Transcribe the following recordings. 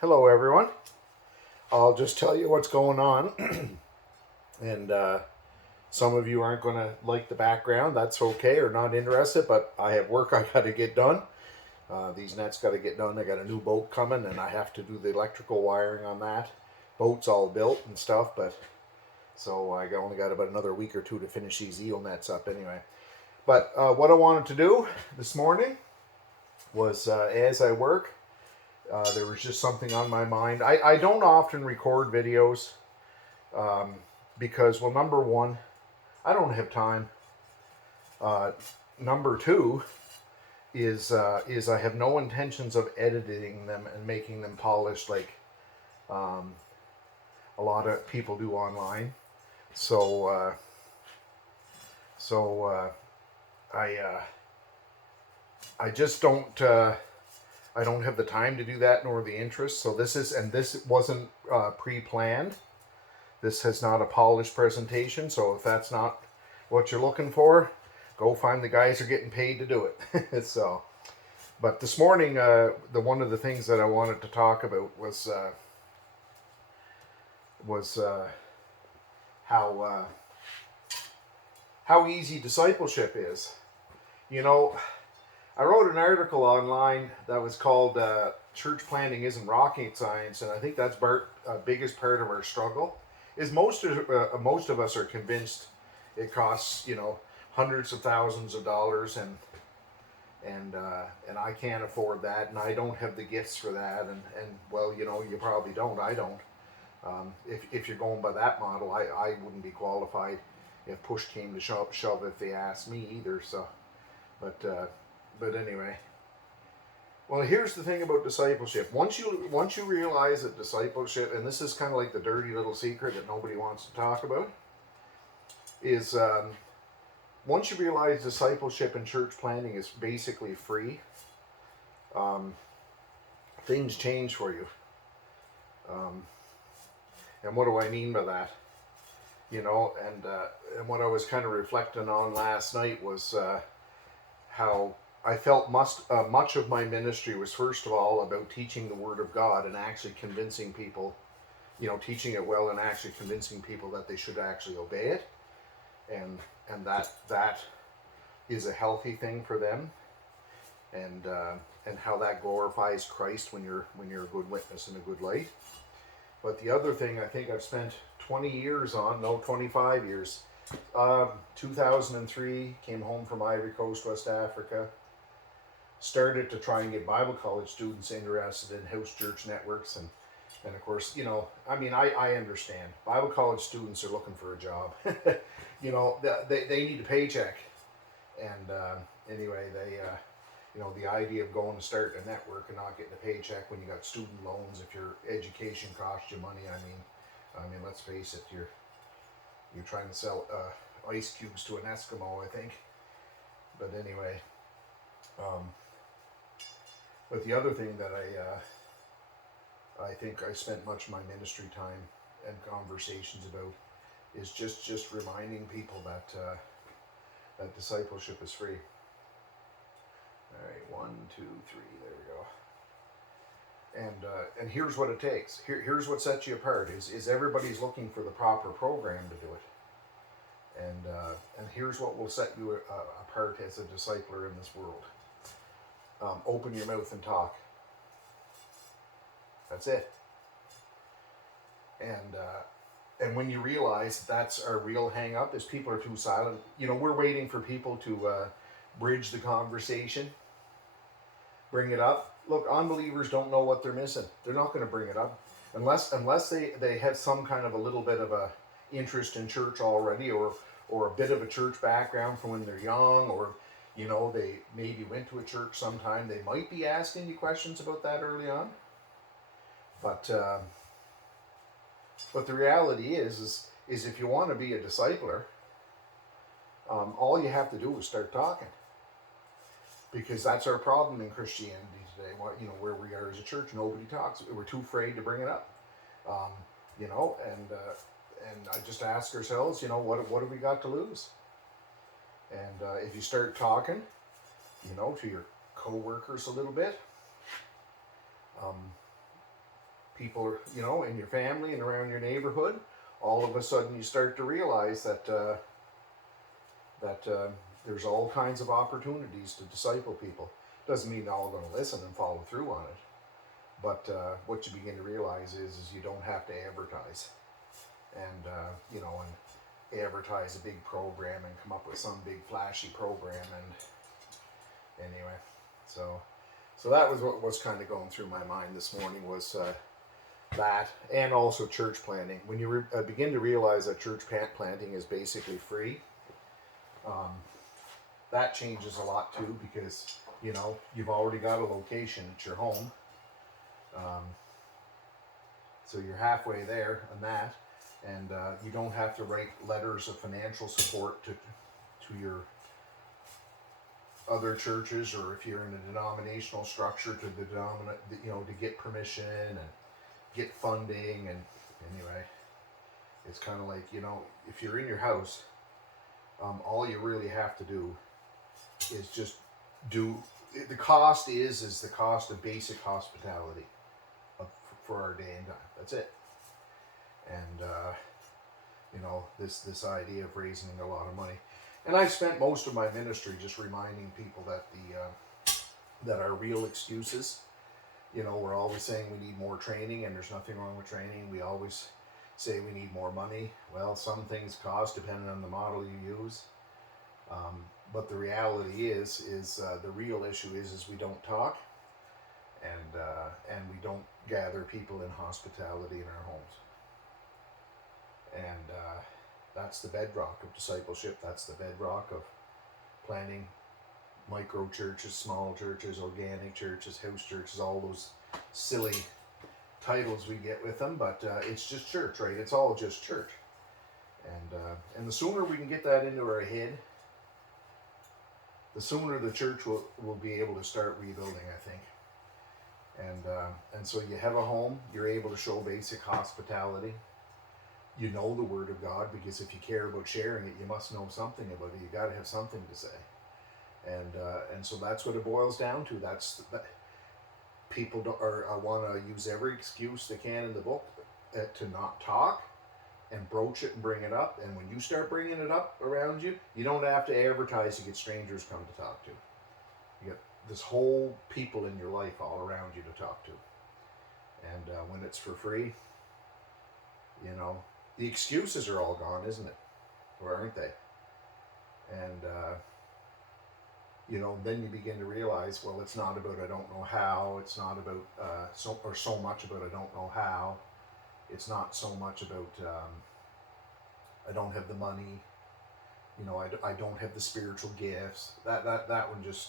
Hello, everyone. I'll just tell you what's going on. and some of you aren't going to like the background. That's okay, or not interested, but I have work I got to get done. These nets got to get done. I got a new boat coming, and I have to do the electrical wiring on that. Boat's all built and stuff, but so only got about another week or two to finish these eel nets up anyway. But what I wanted to do this morning was, as I work, there was just something on my mind. I don't often record videos um, because, well, number one, I don't have time. Uh, Number two is I have no intentions of editing them and making them polished like um, a lot of people do online. So so I just don't. I don't have the time to do that nor the interest. So this wasn't pre-planned. This is not a polished presentation. So if that's not what you're looking for, go find the guys who are getting paid to do it. So, but this morning, the one of the things that I wanted to talk about was how how easy discipleship is. You know, I wrote an article online that was called "Church Planting Isn't Rocket Science," and I think that's biggest part of our struggle. Is most of us are convinced it costs hundreds of thousands of dollars, and I can't afford that, and I don't have the gifts for that, and well, you probably don't. I don't. If you're going by that model, I wouldn't be qualified if push came to shove if they asked me either. So, but. But anyway, well, here's the thing about discipleship. Once you realize that discipleship, and this is kind of like the dirty little secret that nobody wants to talk about, is once you realize discipleship and church planting is basically free, um, things change for you. Um, and what do I mean by that? And what I was kind of reflecting on last night was how I felt much of my ministry was, first of all, about teaching the Word of God and actually convincing people, teaching it well and actually convincing people that they should actually obey it, and that is a healthy thing for them, and how that glorifies Christ when you're a good witness and a good light. But the other thing I think I've spent 25 years. 2003, came home from Ivory Coast, West Africa. Started to try and get Bible college students interested in house church networks, and of course, I understand Bible college students are looking for a job. They need a paycheck, and anyway, the idea of going to start a network and not getting a paycheck when you got student loans, if your education costs you money, I mean, let's face it, you're trying to sell ice cubes to an Eskimo, I think. But anyway, but the other thing that I think I spent much of my ministry time and conversations about is just reminding people that that discipleship is free. All right, 1, 2, 3, there we go. And here's what it takes. Here's what sets you apart is everybody's looking for the proper program to do it. And here's what will set you apart as a discipler in this world. Open your mouth and talk. That's it. And when you realize that's our real hang up, is people are too silent. We're waiting for people to bridge the conversation, bring it up. Look, unbelievers don't know what they're missing. They're not going to bring it up unless they have some kind of a little bit of a interest in church already, or a bit of a church background from when they're young, or they maybe went to a church sometime. They might be asking you questions about that early on. But the reality is if you want to be a discipler, all you have to do is start talking. Because that's our problem in Christianity today. Where we are as a church, nobody talks. We're too afraid to bring it up. And I just ask ourselves, what have we got to lose? And if you start talking, to your co-workers a little bit, people are, in your family and around your neighborhood, all of a sudden you start to realize that there's all kinds of opportunities to disciple people. Doesn't mean they're all going to listen and follow through on it, but what you begin to realize is you don't have to advertise, and and advertise a big program and come up with some big flashy program. And anyway, so that was what was kind of going through my mind this morning, was that, and also church planting. When you begin to realize that church planting is basically free, that changes a lot too, because you've already got a location at your home, so you're halfway there on that, and you don't have to write letters of financial support to your other churches, or if you're in a denominational structure, to the to get permission and get funding. And anyway, it's kind of like, if you're in your house, all you really have to do is just do, the cost is the cost of basic hospitality for our day and time. That's it. And this idea of raising a lot of money. And I've spent most of my ministry just reminding people that that our real excuses, we're always saying we need more training, and there's nothing wrong with training. We always say we need more money. Well, some things cost depending on the model you use. But the reality is the real issue is we don't talk, and we don't gather people in hospitality in our homes. And that's the bedrock of discipleship. That's the bedrock of planting micro churches, small churches, organic churches, house churches, all those silly titles we get with them. But it's just church, right? It's all just church. And the sooner we can get that into our head, the sooner the church will be able to start rebuilding, I think. And so you have a home, you're able to show basic hospitality. You know the Word of God, because if you care about sharing it, you must know something about it. You got to have something to say. And so that's what it boils down to. People want to use every excuse they can in the book to not talk, and broach it and bring it up. And when you start bringing it up around you, you don't have to advertise to get strangers come to talk to. You get this whole people in your life all around you to talk to. And when it's for free, the excuses are all gone, isn't it? Or aren't they? And then you begin to realize, well, it's not about I don't know how. It's not about so much about I don't know how. It's not so much about I don't have the money. I don't have the spiritual gifts. That one just,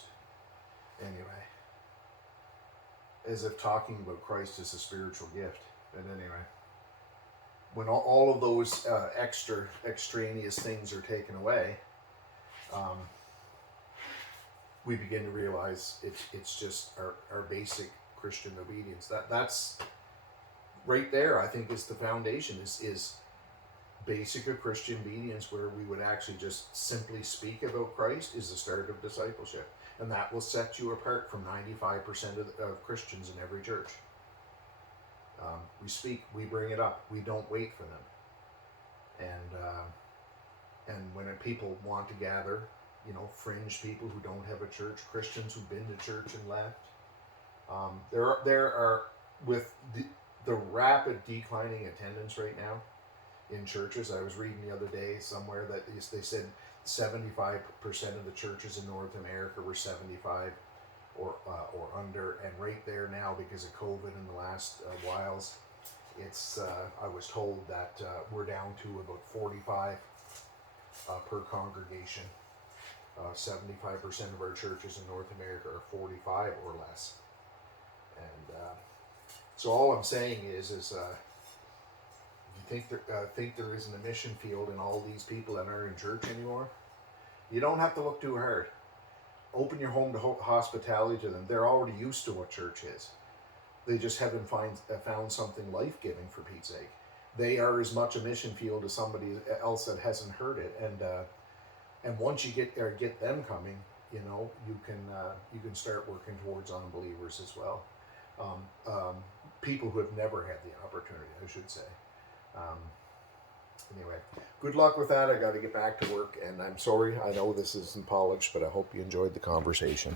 anyway, as if talking about Christ is a spiritual gift. But anyway, when all of those extraneous things are taken away, we begin to realize it's just our basic Christian obedience. That's right there, I think, is the foundation, is basic Christian obedience, where we would actually just simply speak about Christ, is the start of discipleship. And that will set you apart from 95% of Christians in every church. We speak, we bring it up, we don't wait for them. And when people want to gather, fringe people who don't have a church, Christians who've been to church and left, there are with the rapid declining attendance right now in churches. I was reading the other day somewhere that they said 75% of the churches in North America were 75 or under, and right there now, because of COVID in the last whiles, it's I was told that we're down to about 45 per congregation. 75% of our churches in North America are 45 or less. And so all I'm saying is if you think there isn't a mission field in all these people that aren't in church anymore, you don't have to look too hard. Open your home to hospitality to them. They're already used to what church is. They just haven't found something life-giving, for Pete's sake. They are as much a mission field as somebody else that hasn't heard it. And once you get them coming, you can start working towards unbelievers as well. people who have never had the opportunity, I should say. Anyway, good luck with that. I got to get back to work, and I'm sorry. I know this isn't polished, but I hope you enjoyed the conversation.